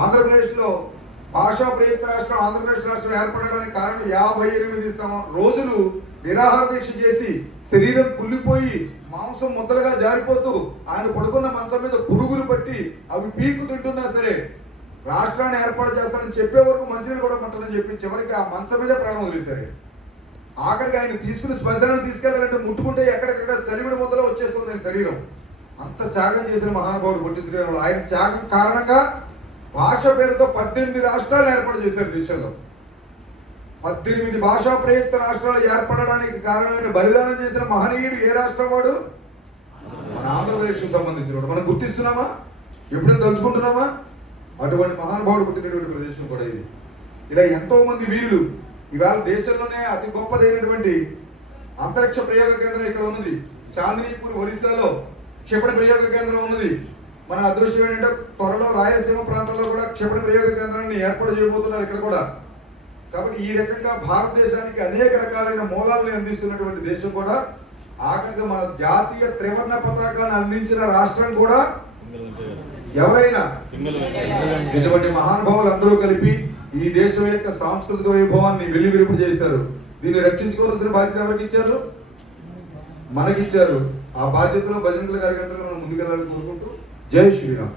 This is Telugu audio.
ఆంధ్రప్రదేశ్లో భాషా ప్రయుక్త రాష్ట్రం ఆంధ్రప్రదేశ్ రాష్ట్రం ఏర్పడడానికి కారణం 58 రోజులు నిరాహార దీక్ష చేసి శరీరం కుళ్ళిపోయి మాంసం ముద్దలుగా జారిపోతూ ఆయన పడుకున్న మంచం మీద పురుగులు పట్టి అవి పీకు తింటున్నా సరే రాష్ట్రాన్ని ఏర్పాటు చేస్తానని చెప్పే వరకు మంచినీళ్ళు కూడా పట్టదని చెప్పి చివరికి ఆ మంచం మీదే ప్రాణం వదిలేశారు. ఆఖరికి ఆయన తీసుకుని శ్మశానాన్ని తీసుకెళ్లాలంటే ముట్టుకుంటే ఎక్కడెక్కడ చలివిడి ముద్దలో వచ్చేస్తుంది ఆయన శరీరం. అంత త్యాగం చేసిన మహానుభావుడు పొట్టి శ్రీరాములు. ఆయన త్యాగం కారణంగా భాష పేరుతో 18 రాష్ట్రాలు ఏర్పాటు చేశారు దేశంలో. 18 భాషా ప్రయుక్త రాష్ట్రాలు ఏర్పడడానికి కారణమైన బలిదానం చేసిన మహనీయుడు ఏ రాష్ట్రం వాడు? మన ఆంధ్రప్రదేశ్కు సంబంధించిన మనం గుర్తిస్తున్నామా? ఎప్పుడైనా తలుచుకుంటున్నామా? అటువంటి మహానుభావుడు పుట్టినటువంటి ప్రదేశం కూడా ఇది. ఇలా ఎంతో మంది వీరులు. ఇవాళ దేశంలోనే అతి గొప్పదైనటువంటి అంతరిక్ష ప్రయోగ కేంద్రం ఇక్కడ ఉన్నది. చాందినీపూర్ ఒరిస్సాలో క్షిపణి ప్రయోగ కేంద్రం ఉన్నది. మన అదృష్టం ఏంటంటే త్వరలో రాయలసీమ ప్రాంతంలో కూడా క్షిపణి ప్రయోగ కేంద్రాన్ని ఏర్పాటు చేయబోతున్నారు ఇక్కడ కూడా. కాబట్టి ఈ రకంగా భారతదేశానికి అనేక రకాలైన మూలాలను అందిస్తున్నటువంటి దేశం కూడా ఆఖరిగా మన జాతీయ త్రివర్ణ పతాకాన్ని అందించిన రాష్ట్రం కూడా ఎవరైనా ఇటువంటి మహానుభావులు అందరూ కలిపి ఈ దేశం యొక్క సాంస్కృతిక వైభవాన్ని వెల్లివిరుపు చేశారు. దీన్ని రక్షించుకోవాల్సిన బాధ్యత ఎవరికి ఇచ్చారు? మనకిచ్చారు. ఆ బాధ్యతలో భజనకుల కార్యకర్తలు మనం ముందుకెళ్ళాలని కోరుకుంటూ జై శ్రీరామ్.